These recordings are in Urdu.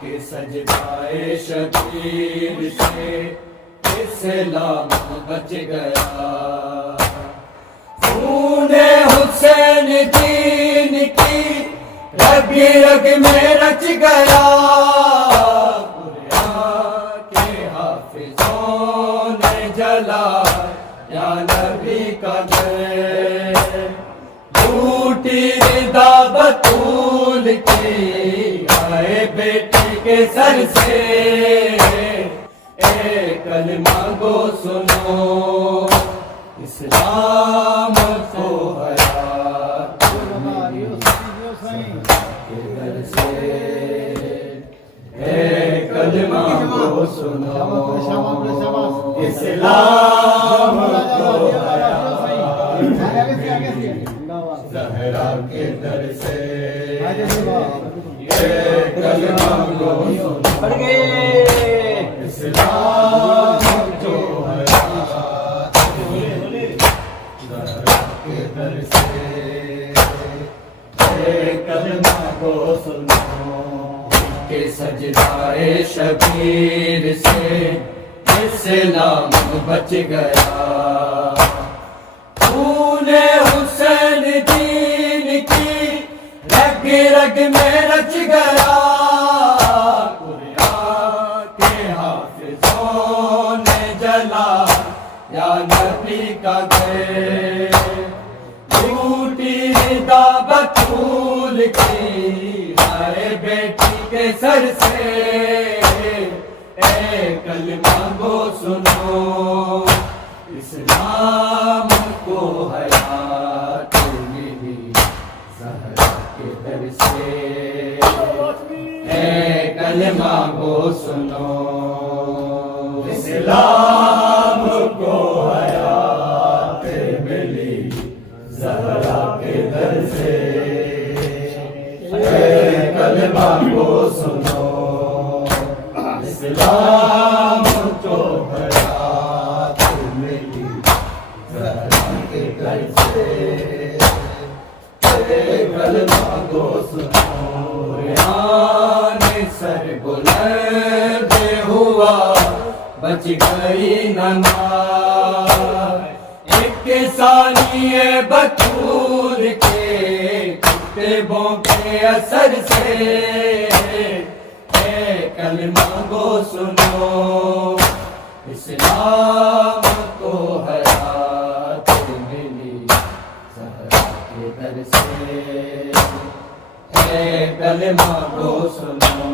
کہ سجدائے شبیر سے اسلام بچ گیا، خون حسین دین کی رگ رگ میں رچ گیا، قرآن کے حافظوں نے جلا یا نبی کا در، جھوٹی رضا بطول کی آئے بیٹی کے سر سے، اے کلمہ گو سنو اسلام کو حیات کے در سے، اے کلمہ گو سنو اسلام کو حیات زہرا کے در سے، اے کلمہ گو سنو اسلام کو حیات زہرا کے در سے، اے کلمہ گو سنو کہ سجدائے شبیر سے اسلام بچ گیا، خون حسین دین کی رگ رگ میں رچ گیا، قرآن کے حافظوں نے جلا یا نبی کا گھر، جھوٹی رضا بطول کی آئے بیٹی کے سر سے، اے کلمہ گو سنو اسلام کو حیات ملی زہرا کے در سے، اے کلمہ گو سنو اسلام کو حیات ملی زہرا کے در سے، اے کلمہ گو سنو اسلام کو حیات ملی زہرا کے در سے، اے کلمہ گو سنو ریحان سر بلند ہوا بچ گئی نماز، ایک ثانیہ بطول کے کتبوں کے اثر سے، اے کلمہ گو سنو اسلام کو حیات ملی زہرا کے در سے، اے کلمہ گو سنو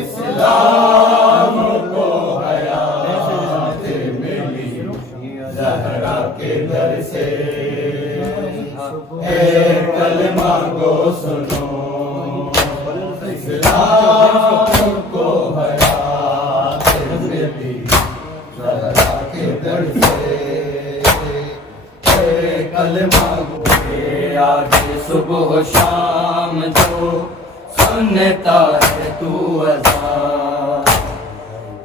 اسلام کو حیات ملی زہرا کے در سے، اے کلمہ گو سنو اسلام کو حیات ملی زہرا کے در سے، اے کلمہ گو آج صبح و شام جو سنتا ہے تو اذان،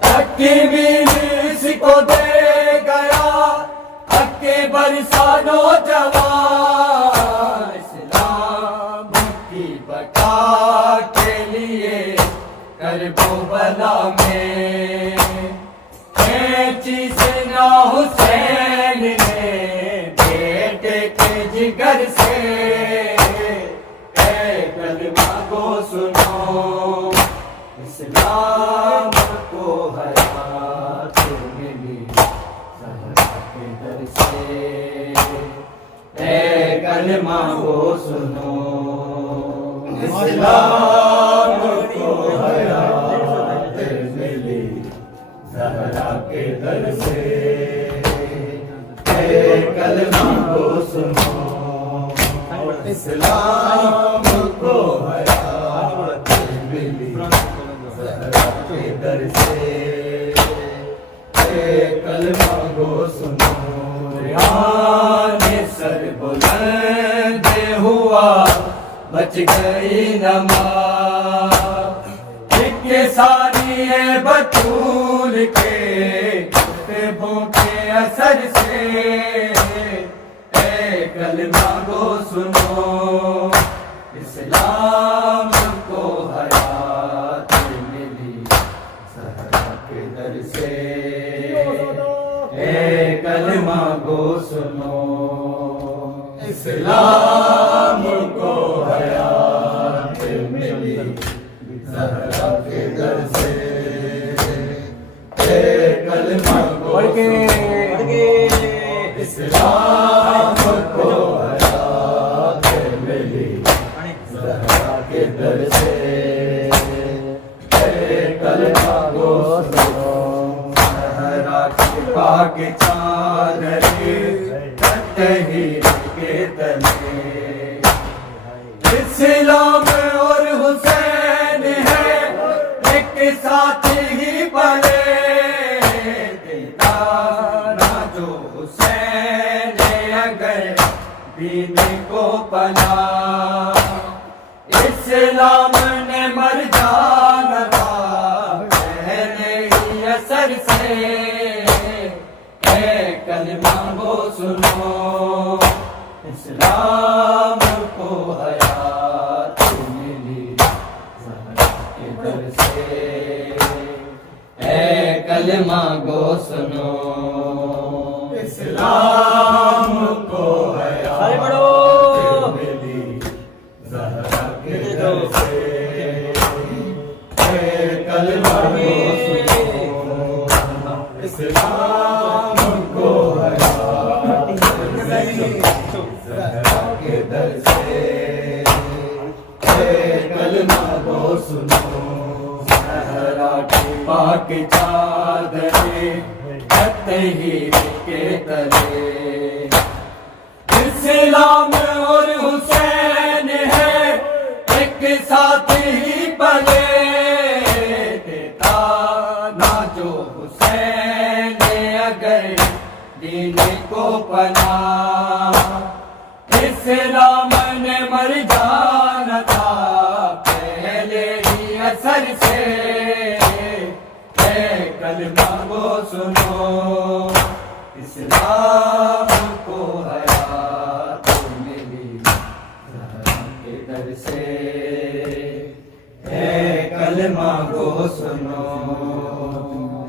تکبیر اس کو دے گیا اکبر سا نوجوان، اسلام کی بقا کے لیے کرب و بلا میں کینچی سے نہ حسین نے بیٹے کے جگر سے، اے کلمہ گو سنو اسلام کو حیات ملی زہرا کے در سے، اے کلمہ گو سنو اسلام کو حیات ملی زہرا کے در سے، اے کلمہ گو سنو اسلام کو حیات ملی زہرا کے در سے، اے کلمہ گو سنو ریحان سر بلند ہوا بچ گئی نماز، ایک ثانیہ بطول کے کتبوں کے اثر سے، اے کلمہ گو سنو اسلام کو حیات اسلام کو حیات ملی زہرا کے در سے، کلمہ گو اسلام کو حیات ملی زہرا کے در سے، کلمہ گو زہرا کی پاک چادری تطہیر کے تلے، اسلام اور حسین ہے ایک ساتھ ہی پلے، دیتا نہ جو حسین اگر دین کو پناہ، اسلام نے مر جانا تھا پہلے ہی اثر سے، اے کلمہ گو سنو اسلام کو حیات ملی زہرا کے در سے، اے کلمہ گو سنو اسلام کو حیات ملی زہرا کے در سے، اے کلمہ گو سنو اسلام کو حیات ملی زہرا کے در سے، اے کلمہ گو سنو، زہرا کی پاک چادریں تطہیر کے تلے، اسلام اور حسین ہے ایک ساتھ ہی پلے، دیتا نہ جو حسین اگر دین کو پناہ، اسلام نے مر جانا تھا پہلے ہی اثر سے، اے کلمہ گو سنو اسلام کو حیات ملی زہرا کے در سے، اے کلمہ گو سنو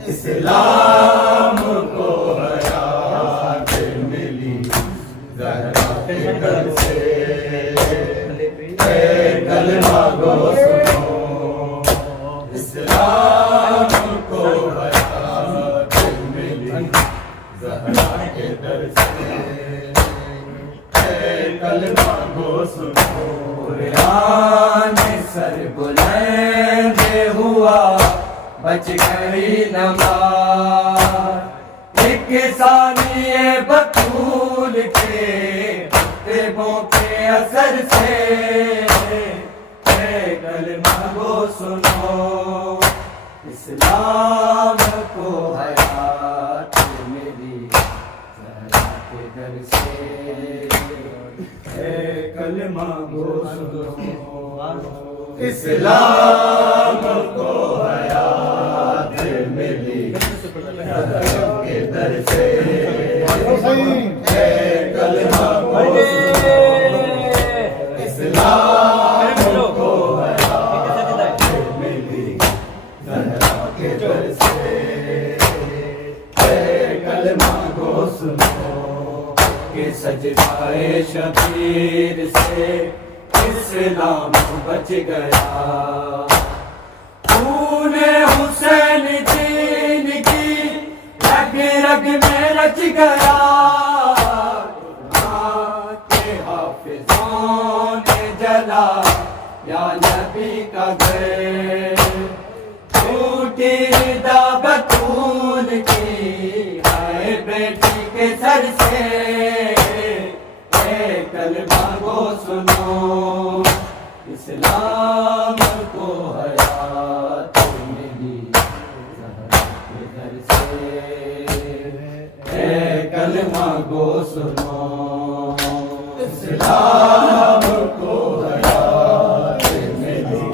اسلام کو حیات ملی زہرا کے در سے، اے کلمہ گو سنو اسلام کو حیات ملی زہرا کے در سے، اے کلمہ گو سنو، قرآن سر بلند ہوا بچ گئی نماز، ایک ثانیہ بطول کے خطبوں کے اثر سے، اے کلمہ گو سنو اسلام کو حیات ملی زہرا کے در سے، اے کلمہ گو سنو اسلام کو حیات ملی زہرا کے در سے، اے کلمہ گو سنو اسلام کو حیات ملی زہرا کے در سے، اے کلمہ گو سنو کہ سجدہ شبیر سے اسلام بچ گیا، خون حسین دین کی رگ رگ میں رچ گیا، کے حافظوں نے جلا یا نبی کا گھر، ٹوٹی ردا بطول کی ہے بیٹی کے سر سے، اے کلمہ گو سنو اسلام کو حیات ملی زہرا کے در سے، اے کلمہ گو سنو اسلام کو حیات ملی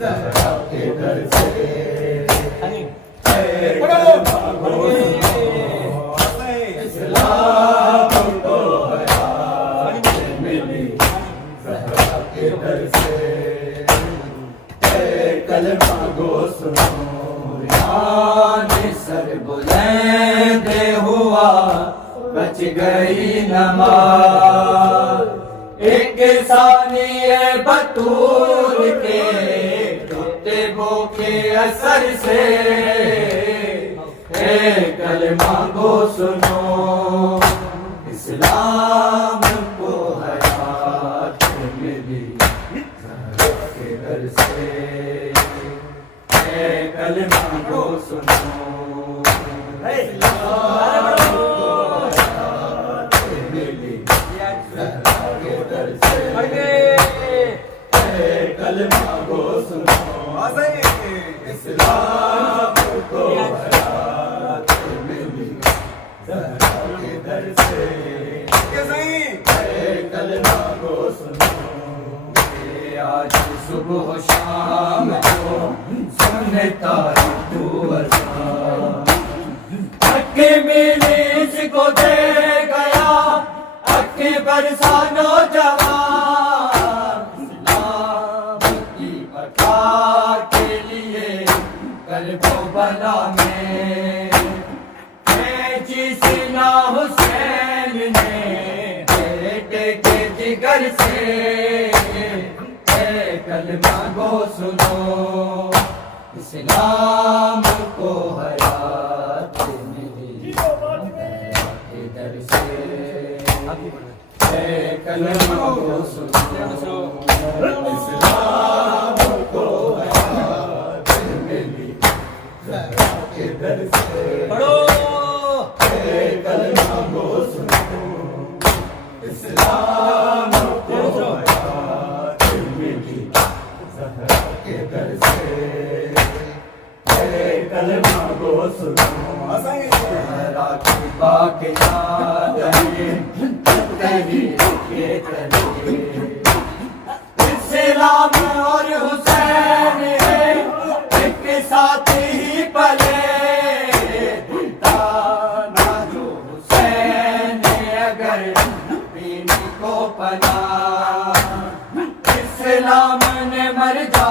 زہرا کے در سے، اے کلمہ گو سنو اسلام کو حیات ملی زہرا کے در سے، اے کلمہ گو سنو، قرآن سر بلند ہوا بچ گئی نماز، بطول کے کتبوں کے اثر سے اے کلمہ گو سنو، اسلام کو حیات ملی زہرا کے در سے، اے کلمہ گو سنو، اسلام کو حیات ملی زہرا کے در سے، اے کلمہ گو سنو، اسلام کو حیات ملی زہرا کے در سے، اے کلمہ گو سنو، آج صبح و شام کو سنتا تو اذان، حق ملی اس کو دے گیا اکبر سا نوجوان، اسلام کی بقا کے لیے کرب و بلا میں جسنا حسین نے بیٹے کے جگر سے، اے کلمہ گو سنو، اسلام کو حیات ملی زہرا کے در سے، اے کلمہ گو سنو، اسلام کو حیات ملی زہرا کے در سے، اے کلمہ گو سنو، اسلام کو حیات ملی زہرا کے در سے، اے کلمہ گو سنو، زہرا کی باقیات تحریر کے چلیے، اسلام اور حسین ایک ساتھ ہی پلے، دانا جو حسین اگر بینی کو پنا، اسلام نے مر جا